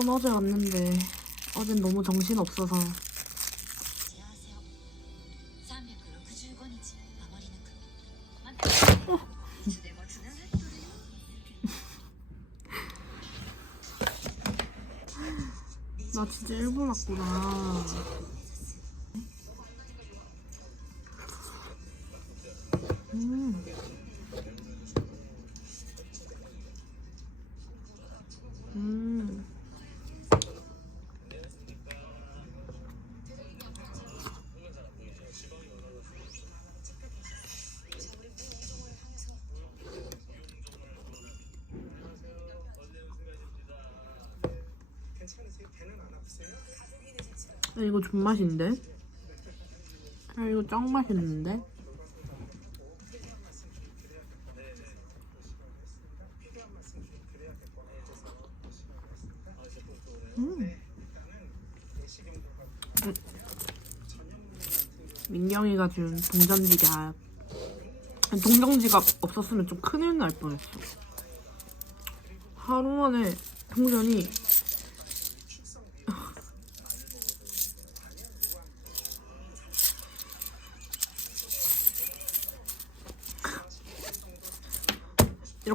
저번 어제 왔는데 어젠 너무 정신없어서. 어? 나 진짜 일본 왔구나. 아, 이거 존맛인데? 아, 이거 짱 맛있는데? 음. 음. 민경이가 준 동전지갑 동전지갑 없었으면 좀 큰일 날 뻔했어 하루 만에 동전이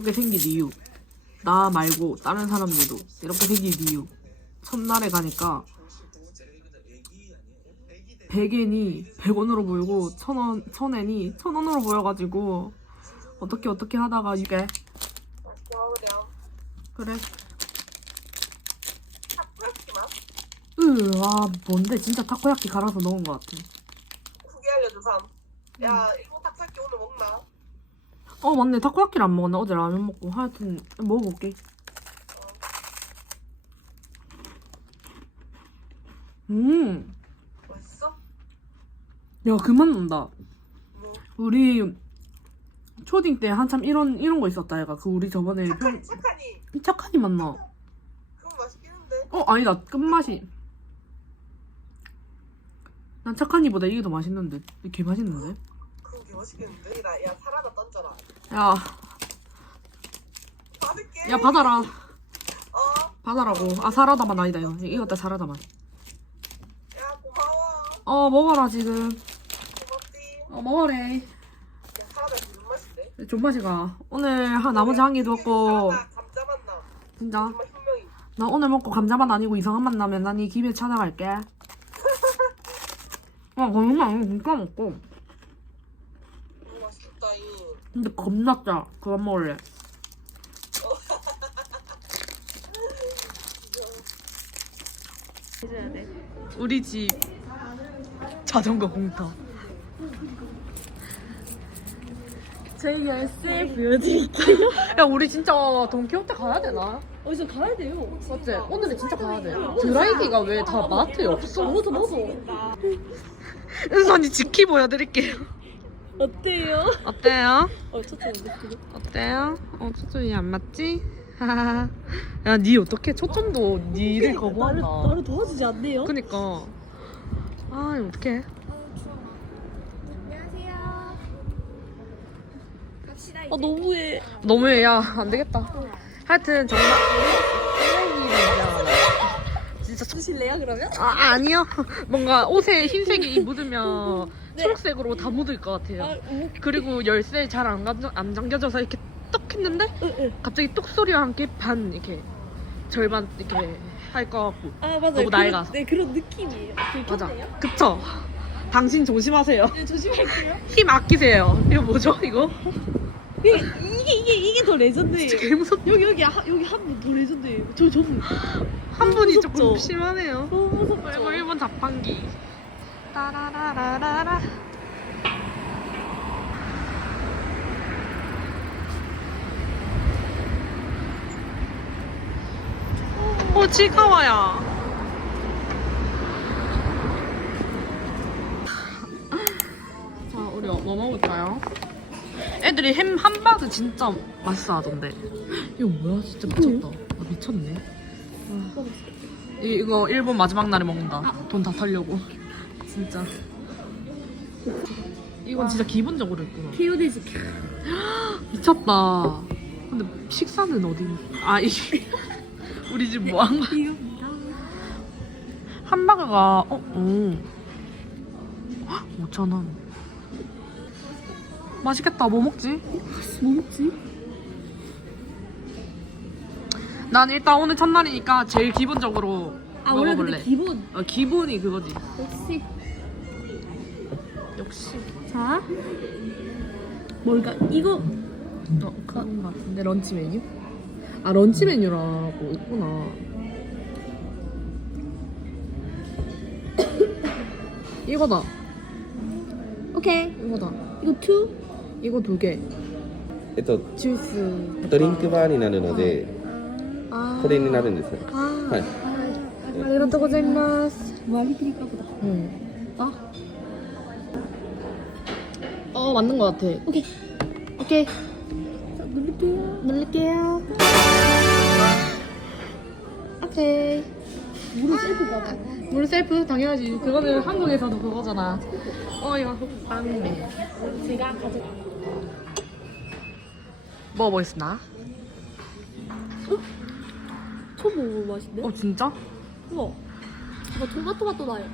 이렇게 생긴 이유 나 말고 다른 사람들도 이렇게 생긴 이유 첫날에 가니까 100엔이 100원으로 보이고 1000원, 1000엔이 1000원으로 보여가지고 어떻게 어떻게 하다가 이게. 그래? 으아 뭔데 진짜 타코야키 갈아서 넣은 것 같아 후기 알려줘 삼. 야 일본 타코야키 오늘 먹나? 어 맞네 타코야키를 안 먹었나 어제 라면 먹고 하여튼 먹어볼게 음 맛있어? 야 그만 난다 뭐? 우리 초딩 때 한참 이런 이런 거 있었다 얘가 그 우리 저번에 착하니 평 착하니. 착하니 맞나? 그건 맛있겠는데? 어 아니다 끝맛이 난 착하니보다 이게 더 맛있는데 이게 맛있는데? 나, 야 던져라. 야, 받을게. 야 받아라 어? 받아라고 아 사라다만 아니다 이거 이거 다 사라다만 야 고마워. 어 먹어라 지금 고맙지. 어 먹어래 야 사라다 무슨 맛인데? 존맛이가 오늘 한 나머지 한 개도 먹고 사라다 감자 맛나. 진짜 정말 혁명이. 나 오늘 먹고 감자맛 아니고 이상한 맛 나면 난이 집에 찾아갈게 아 거짓말 진짜 먹고. 근데 겁나 짜 그만 먹을래 우리 집 자전거 공터 저희 열쇠 보여드릴게요. 야 우리 진짜 돈키호테 가야 되나? 어디서 가야 돼요? 맞지? 오늘은 진짜 가야 돼 드라이기가 왜 다 마트에 없어? 먹어 먹어. 은선이 지키 보여드릴게요 어때요? 어때요? 어 초점인데. 어때요? 어 초점이 안 맞지? 야니 어떻게 초점도 니를 나를 거부한다 나를 도와주지 않네요. 그니까 아 이거 어떡해 아 너무해. 너무해 야 안 되겠다 하여튼 정말 진짜 초... 주실래요 그러면? 아 아니요 뭔가 옷에 흰색이 묻으면 초록색으로 다 묻을 것 같아요 아 오. 그리고 열쇠 잘 안 안 잠겨져서 이렇게 떡 했는데 갑자기 뚝 소리와 함께 반 이렇게 절반 이렇게 할 것 같고 아 맞아요. 너무 그런- 낡아서. 네 그런 느낌이에요. 맞아? 그쵸 당신 조심하세요 네 조심할게요. 힘 아끼세요 이거 뭐죠 이거 이게 이게 이게, 더 레전드예요. 진짜 개무섭 여기 여기 하, 여기 한 분 더 레전드예요. 저 저분. 한 분이 무섭죠? 조금 심하네요 너무 무섭죠. 그리고 일본 자판기 따라라라라라 어 치카와야 자 우리 뭐 먹을까요? 애들이 햄 함바드 진짜 맛있어 하던데 이거 뭐야 진짜 미쳤다 아, 미쳤네 아. 이, 이거 일본 마지막 날에 먹는다 돈 다 털려고 진짜 이건 진짜 기본적으로 있구나 KOD에서 미쳤다 근데 식사는 어디 아이 우리 집 뭐 한 거야? 이겁니다. 함바그가 어, 오. 5천 원. 맛있겠다. 뭐 먹지? 뭐 먹지? 난 일단 오늘 첫날이니까 제일 기본적으로 아 원래 먹어볼래. 기본 어, 기본이 그거지. 역시 역시. 자 뭘까 이거 어, 그런 거 같은데 런치 메뉴? 아 런치 메뉴라고 있구나. 이거다. 오케이 이거다. 이거 투 이거 두 개. えっと、 주스. ドリンクバーになるので、 아. これになるんですよ。 아. はい。 아리가또 고자이마스. 많이 드릴까 보다. 응. 아? 어 맞는 것 같아. 오케이 오케이. 자 누를게요. 누를게요. 오케이. 물은 셀프 봐봐. 물 셀프 당연하지. 그거는 한국에서도 그거잖아. 어 이거 빵네. 제가 가져. 먹어보겠습니다. 초보 맛인데? 어 진짜? 우와. 이거 토마토 맛도 나요.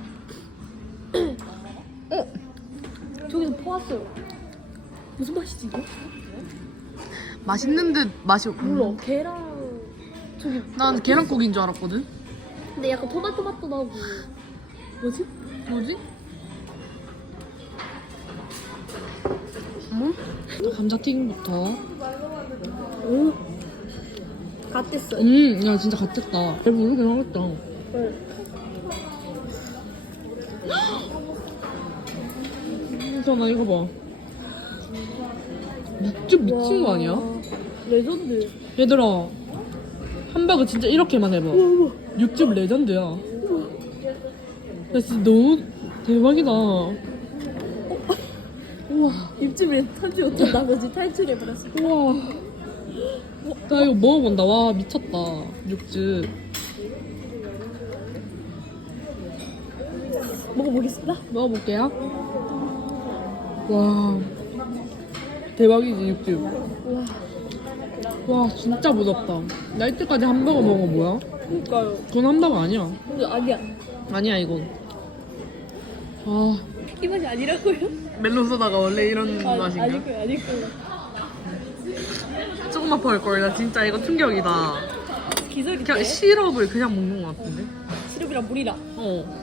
어? 저기서 퍼왔어요. 무슨 맛이지 이거? 맛있는 듯 맛이 없- 몰라. 계란 저기 난 계란국인 줄 알았거든. 근데 약간 토마토 맛도 나고 뭐지? 뭐지? 뭐? 감자튀김부터. 오. 갓됐어요. 음, 야 진짜 같았다. 배부르 괜찮겠다. 진짜 나 이거 봐. 육즙 미친 거 아니야? 레전드. 얘들아, 함박을 진짜 이렇게만 해봐. 육즙 레전드야. 나 진짜 너무 대박이다. 우와, 입집에 탄지 어떤 나머지 탈출해버렸어. 우와. 나 이거 먹어본다. 와, 미쳤다. 육즙. 먹어보겠습니다. 먹어볼게요. 와. 대박이지, 육즙. 와. 와, 진짜 무섭다. 나 이때까지 함버거 먹은 거 뭐야? 그니까요. 그건 함버거 아니야. 근데 아니야. 아니야, 이건. 아, 이 맛이 아니라고요? 멜론 소다가 원래 이런 아, 맛인가? 아니고요, 아니고요. 조금만 벌걸. 나 진짜 이거 충격이다. 기절이 그냥 돼? 시럽을 그냥 먹는 것 같은데? 시럽이랑 물이랑. 어.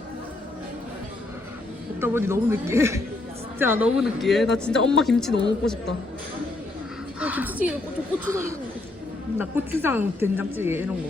먹다 보니 너무 느끼해. 진짜 너무 느끼해. 나 진짜 엄마 김치 너무 먹고 싶다. 어, 김치찌개는 고추, 고추 섞이는 거. 나 고추장 된장찌개 이런 거.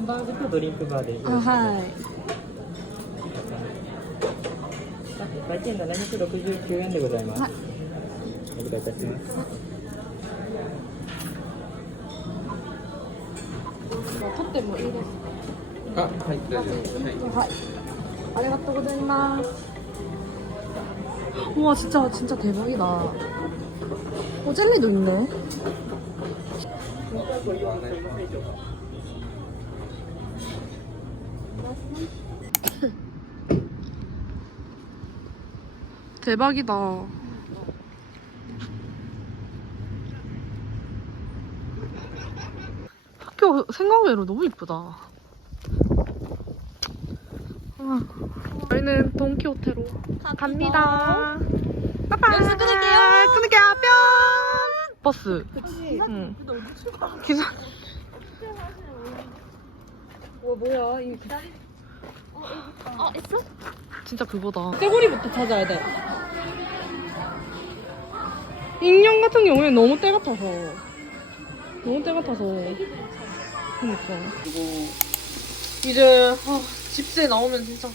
ハンバーグとドリンクバーで。あ、はい。売店769円でございます。はいお願いいたします。 取ってもいいですあ、はい、大丈夫です。はい。かはい。ありがとうございます。우와 진짜 진짜 대박이다. 어 젤리도 있네. 대박이다. 학교 생각외로 너무 이쁘다. 아, 저희는 돈키호테로 갑니다. 빠빠. 여기서 끊을게요. 끊을게요. 뿅. 버스. 그치. 응. 근데 어디 출발? 기사. 와, 뭐야. 이 어, 있어? 진짜 그거다. 떼구리부터 찾아야 돼. 인형 같은 경우에는 너무 때 같아서. 너무 때 같아서. 그니까. 이제, 아, 집세 나오면 진짜.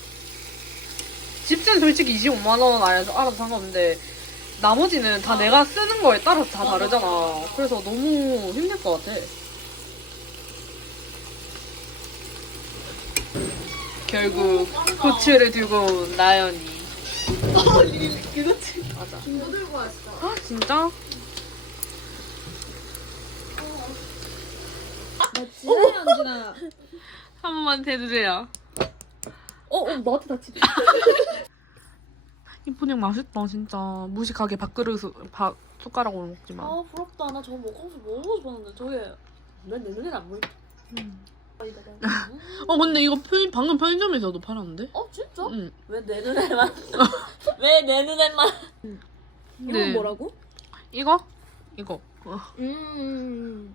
집세는 솔직히 25만 원 알아서, 알아서 상관없는데, 나머지는 다 내가 쓰는 거에 따라서 다 다르잖아. 그래서 너무 힘들 것 같아. 결국 고추를 들고 온 나연이. 어, 이거지. 맞아. 이거 들고 왔어. 아 진짜? 나 지나야 안 지나. 한 번만 대주세요. 어, 어, 너한테 다치지. 이 분양 맛있다 진짜. 무식하게 밥그릇 밥 숟가락으로 먹지 마. 아, 부럽다. 나 저거 먹어서 먹고 싶었는데 저게 왜내 눈엔 안 보이? 음. 어 근데 이거 편 방금 편의점에서도 팔았는데? 어, 진짜? 응. 왜 내 눈에만? 왜 내 눈에만? 이건 네. 뭐라고? 이거? 이거. 음.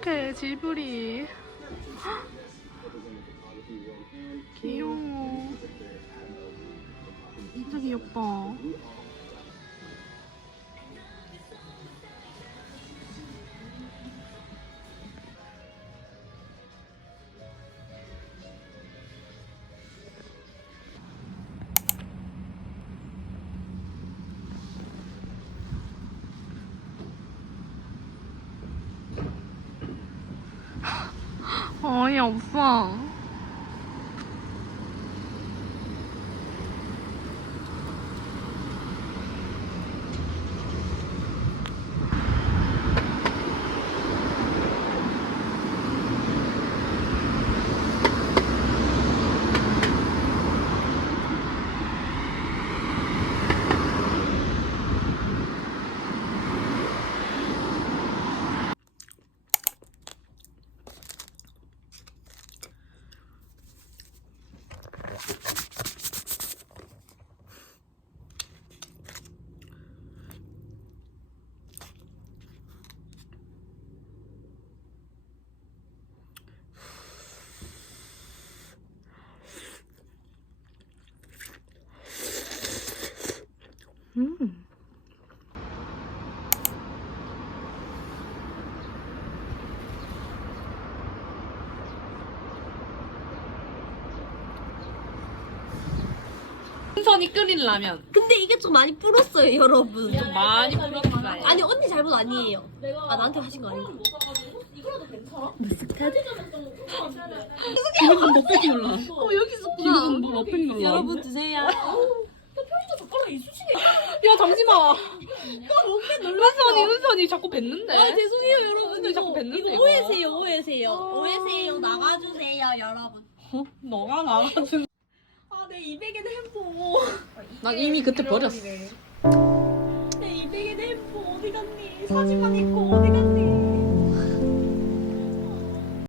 어떡해, 지브리. 어이 음. 순선이 끓인 라면. 근데 이게 좀 많이 불었어요, 여러분. 좀 많이 불었어요. 아니 언니 잘못 아니에요. 아 나한테 하신 거 아니고. 지금 뭐 뺏기 몰라. 어 여기 있었구나. 지금 뭐 뺏기 몰라. 여러분 드세요. 야 잠시만. 은선이 은선이 자꾸 뱉는데. 아 죄송해요 여러분. 근데 자꾸 뱉는데, 이거. 오해세요 오해세요. 오해세요 나가주세요 여러분. 어? 너가 나가준. 아내 200엔 햄포. 난 이미 그때 버렸어. 내 200엔 햄포 어디 갔니? 사진만 입고 어디 갔니?